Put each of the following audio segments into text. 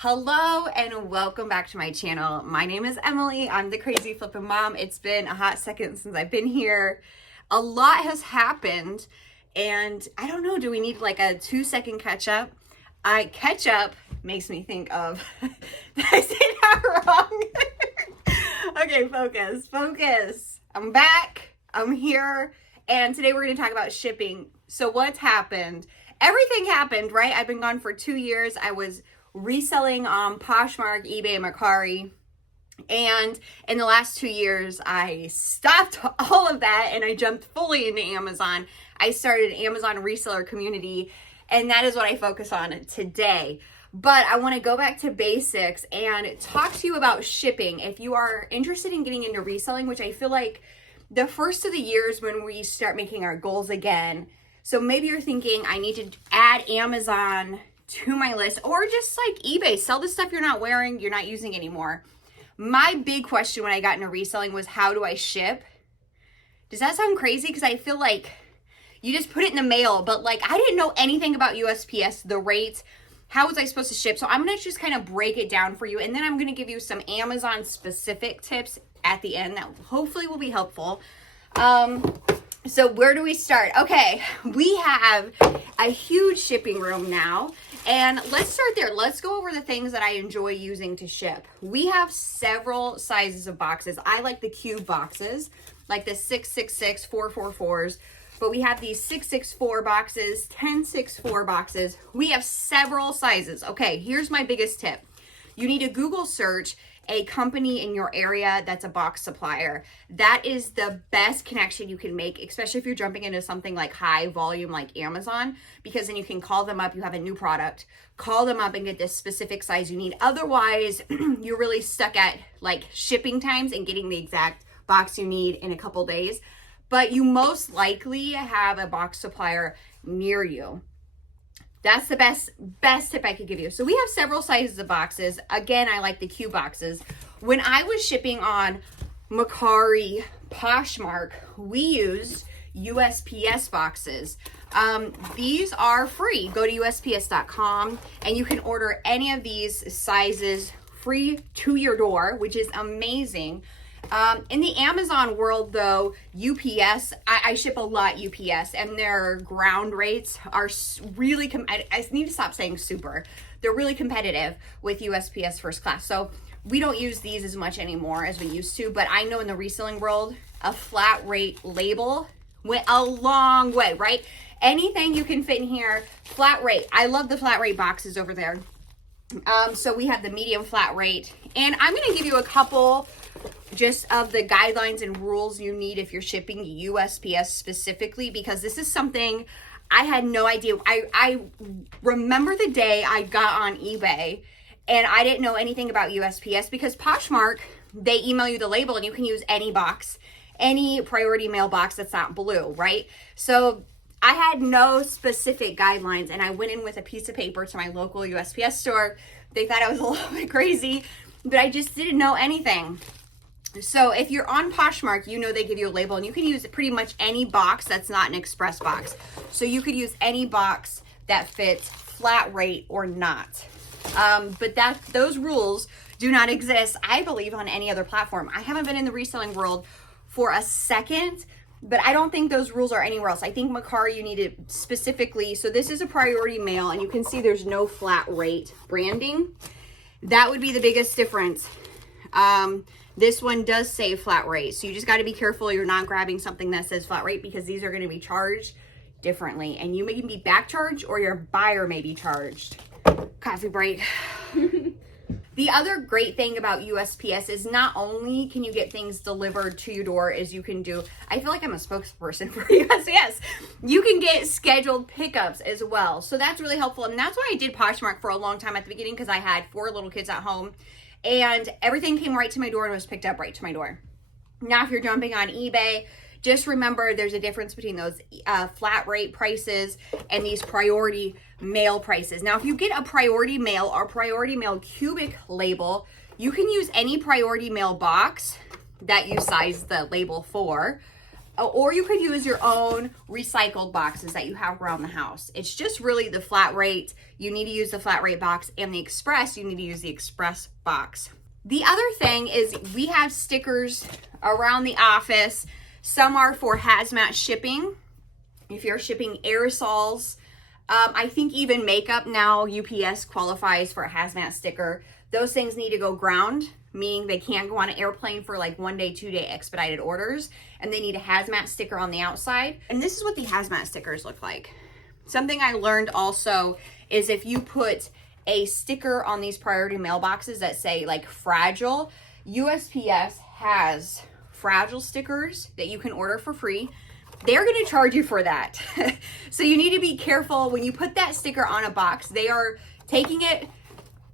Hello and welcome back to my channel. My name is Emily. I'm the crazy flippin' mom. It's been a hot second since I've been here. A lot has happened and I don't know, do we need like a 2-second catch up? Catch up makes me think of, did I say that wrong? Okay, focus. I'm back, I'm here, and today we're gonna talk about shipping. So what's happened? Everything happened, right? I've been gone for 2 years. I was reselling on Poshmark, eBay, Mercari. And in the last 2 years, I stopped all of that and I jumped fully into Amazon. I started an Amazon reseller community, and that is what I focus on today. But I want to go back to basics and talk to you about shipping. If you are interested in getting into reselling, which I feel like the first of the years when we start making our goals again. So maybe you're thinking, I need to add Amazon to my list, or just like eBay, sell the stuff you're not wearing, you're not using anymore. My big question when I got into reselling was, how do I ship? Does that sound crazy? Because I feel like you just put it in the mail, but like I didn't know anything about USPS, the rates, how was I supposed to ship? So I'm going to just kind of break it down for you, and then I'm going to give you some Amazon specific tips at the end that hopefully will be helpful. So where do we start? Okay, we have a huge shipping room now, and let's start there. Let's go over the things that I enjoy using to ship. We have several sizes of boxes. I like the cube boxes, like the 666, 444s, but we have these 664 boxes, 1064 boxes. We have several sizes. Okay, here's my biggest tip. You need to Google search a company in your area that's a box supplier. That is the best connection you can make, especially if you're jumping into something like high volume like Amazon, because then you can call them up. You have a new product, call them up and get this specific size you need. Otherwise, you're really stuck at like shipping times and getting the exact box you need in a couple days. But you most likely have a box supplier near you. That's the best tip I could give you. So we have several sizes of boxes. Again, I like the cube boxes. When I was shipping on Mercari, Poshmark, we used USPS boxes. These are free. Go to USPS.com and you can order any of these sizes free to your door, which is amazing. In the Amazon world though, UPS, I ship a lot UPS, and their ground rates are really, I need to stop saying super. They're really competitive with USPS first class. So we don't use these as much anymore as we used to, but I know in the reselling world, a flat rate label went a long way, right? Anything you can fit in here, flat rate. I love the flat rate boxes over there. So we have the medium flat rate, and I'm going to give you a couple just of the guidelines and rules you need if you're shipping USPS specifically, because this is something I had no idea. I remember the day I got on eBay and I didn't know anything about USPS, because Poshmark, they email you the label and you can use any box, any priority mail box that's not blue, right? So I had no specific guidelines, and I went in with a piece of paper to my local USPS store. They thought I was a little bit crazy, but I just didn't know anything. So if you're on Poshmark, you know they give you a label, and you can use pretty much any box that's not an express box. So you could use any box that fits flat rate or not. But those rules do not exist, I believe, on any other platform. I haven't been in the reselling world for a second, but I don't think those rules are anywhere else. I think Mercari, you need it specifically. So this is a priority mail, and you can see there's no flat rate branding. That would be the biggest difference. This one does say flat rate, so you just got to be careful you're not grabbing something that says flat rate, because these are going to be charged differently, and you may be back charged or your buyer may be charged. Coffee break. The other great thing about USPS is not only can you get things delivered to your door, as you can do, I feel like I'm a spokesperson for USPS, you can get scheduled pickups as well. So that's really helpful, and that's why I did Poshmark for a long time at the beginning, because I had 4 little kids at home. And everything came right to my door and was picked up right to my door. Now, if you're jumping on eBay, just remember there's a difference between those flat rate prices and these priority mail prices. Now, if you get a priority mail or priority mail cubic label, you can use any priority mail box that you size the label for. or you could use your own recycled boxes that you have around the house. It's just really the flat rate. You need to use the flat rate box, and the express, you need to use the express box. The other thing is we have stickers around the office. Some are for hazmat shipping. If you're shipping aerosols, I think even makeup now, UPS qualifies for a hazmat sticker. Those things need to go ground, meaning they can't go on an airplane for like 1 day, 2 day expedited orders, and they need a hazmat sticker on the outside. And this is what the hazmat stickers look like. Something I learned also is if you put a sticker on these priority mailboxes that say like fragile, USPS has fragile stickers that you can order for free. They're going to charge you for that. So you need to be careful when you put that sticker on a box. They are taking it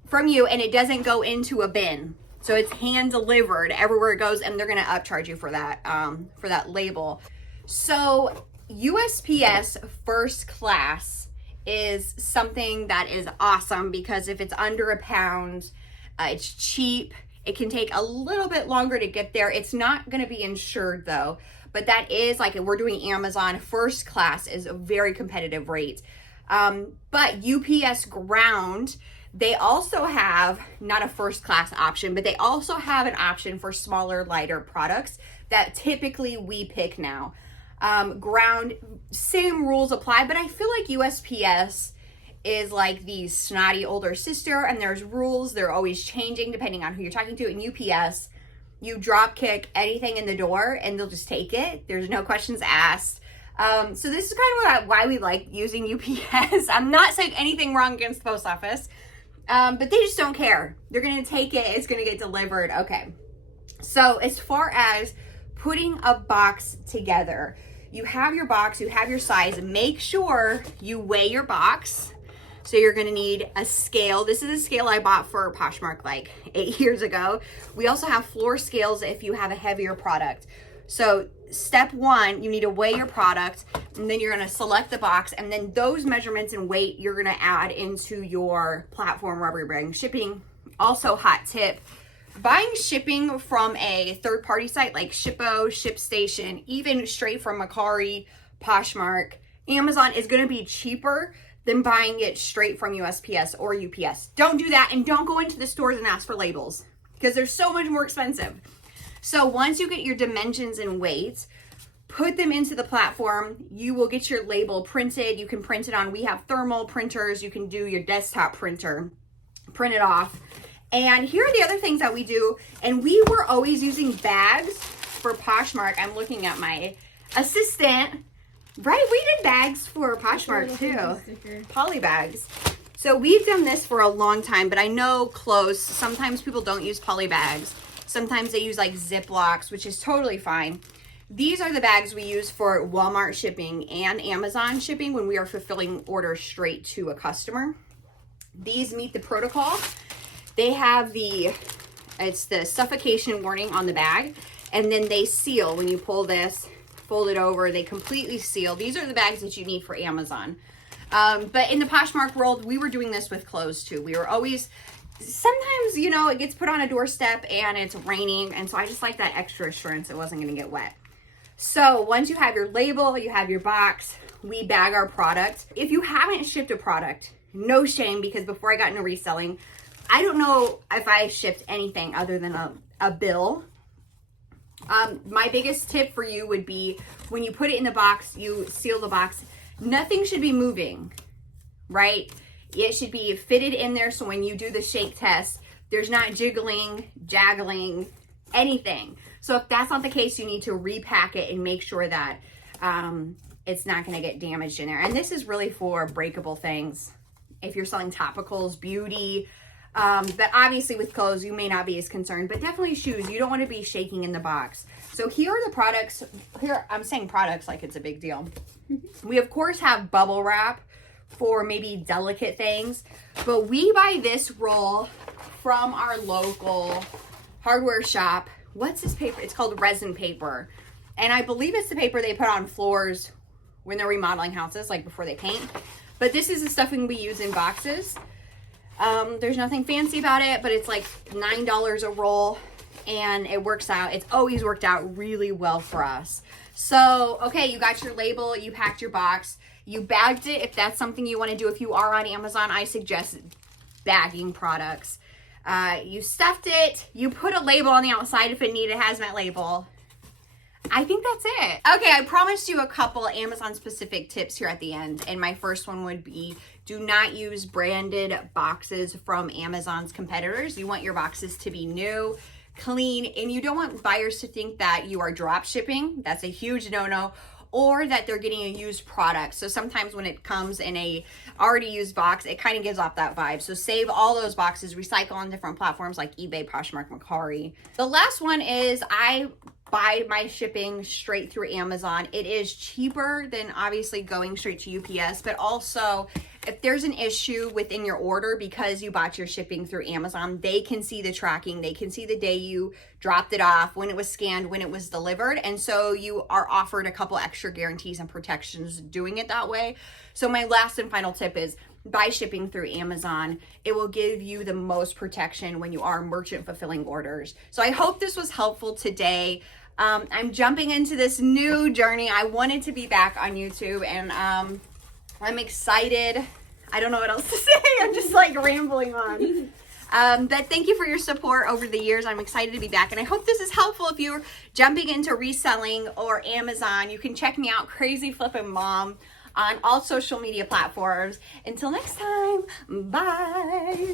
from you and it doesn't go into a bin. So it's hand delivered everywhere it goes, and they're going to upcharge you for that label. So USPS first class is something that is awesome because if it's under a pound, it's cheap. It can take a little bit longer to get there. It's not going to be insured though, but that is like if we're doing Amazon, first class is a very competitive rate. But UPS ground, they also have not a first class option, but they also have an option for smaller, lighter products that typically we pick now. Ground, same rules apply, but I feel like USPS is like the snotty older sister, and there's rules. They're always changing depending on who you're talking to. In UPS, you drop kick anything in the door and they'll just take it. There's no questions asked. So this is kind of why we like using UPS. I'm not saying anything wrong against the post office, but they just don't care. They're going to take it. It's going to get delivered. Okay. So as far as putting a box together, you have your box, you have your size. Make sure you weigh your box. So you're going to need a scale. This is a scale I bought for Poshmark like 8 years ago. We also have floor scales if you have a heavier product. So step one, you need to weigh your product, and then you're going to select the box, and then those measurements and weight you're going to add into your platform wherever you're buying shipping. Also, hot tip, buying shipping from a third-party site like Shippo, ShipStation, even straight from Mercari, Poshmark, Amazon is going to be cheaper than buying it straight from USPS or UPS. Don't do that, and don't go into the stores and ask for labels because they're so much more expensive. So once you get your dimensions and weights, put them into the platform. You will get your label printed. You can print it on, we have thermal printers. You can do your desktop printer, print it off. And here are the other things that we do. And we were always using bags for Poshmark. I'm looking at my assistant. Right, we did bags for Poshmark too. Poly bags. So we've done this for a long time, but I know close. Sometimes people don't use poly bags. Sometimes they use like Ziplocs, which is totally fine. These are the bags we use for Walmart shipping and Amazon shipping when we are fulfilling orders straight to a customer. These meet the protocol. They have it's the suffocation warning on the bag, and then they seal when you pull this, fold it over, they completely seal. These are the bags that you need for Amazon. But in the Poshmark world, we were doing this with clothes too. We were always, sometimes, you know, it gets put on a doorstep and it's raining. And so I just like that extra assurance it wasn't going to get wet. So once you have your label, you have your box, we bag our product. If you haven't shipped a product, no shame, because before I got into reselling, I don't know if I shipped anything other than a bill. My biggest tip for you would be when you put it in the box, you seal the box. Nothing should be moving, right? It should be fitted in there. So when you do the shake test, there's not jiggling, jaggling, anything. So if that's not the case, you need to repack it and make sure that it's not going to get damaged in there. And this is really for breakable things. If you're selling topicals, beauty, but obviously with clothes, you may not be as concerned, but definitely shoes. You don't want to be shaking in the box. So here are the products. Here, I'm saying products like it's a big deal. We, of course, have bubble wrap for maybe delicate things, but we buy this roll from our local hardware shop. What's this paper? It's called resin paper. And I believe it's the paper they put on floors when they're remodeling houses, like before they paint. But this is the stuffing we use in boxes. There's nothing fancy about it, but it's like $9 a roll, and it works out. It's always worked out really well for us. So, okay, you got your label, you packed your box, you bagged it. If that's something you want to do, if you are on Amazon, I suggest bagging products. You stuffed it, you put a label on the outside if it needed a hazmat label. I think that's it. Okay, I promised you a couple Amazon specific tips here at the end. And my first one would be, do not use branded boxes from Amazon's competitors. You want your boxes to be new, clean, and you don't want buyers to think that you are drop shipping. That's a huge no-no. Or that they're getting a used product. So sometimes when it comes in a already used box, it kind of gives off that vibe. So save all those boxes, recycle on different platforms like eBay, Poshmark, Mercari. The last one is I buy my shipping straight through Amazon. It is cheaper than obviously going straight to UPS, but also if there's an issue within your order because you bought your shipping through Amazon, they can see the tracking, they can see the day you dropped it off, when it was scanned, when it was delivered, and so you are offered a couple extra guarantees and protections doing it that way. So my last and final tip is buy shipping through Amazon. It will give you the most protection when you are merchant fulfilling orders. So I hope this was helpful today. I'm jumping into this new journey. I wanted to be back on YouTube, and I'm excited. I don't know what else to say. I'm just like rambling on. But thank you for your support over the years. I'm excited to be back, and I hope this is helpful if you're jumping into reselling or Amazon. You can check me out, Crazy Flippin' Mom, on all social media platforms. Until next time, bye.